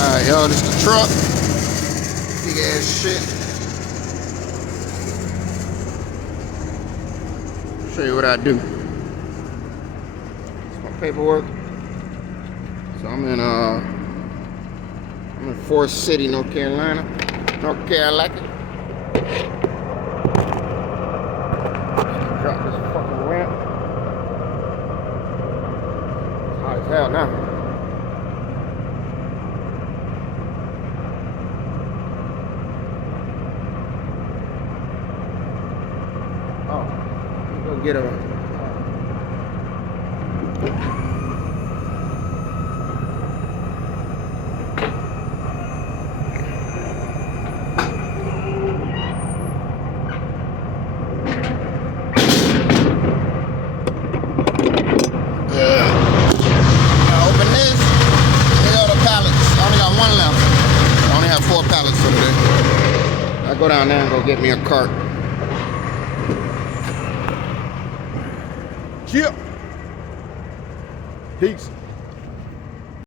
Alright, y'all, this the truck. Big ass shit. Show you what I do. It's my paperwork. So I'm in Forest City, North Carolina. North Carolina. Drop this fucking ramp. It's hot as hell now. Oh, go get her. I go down there and go get me a cart. Yeah. Peace.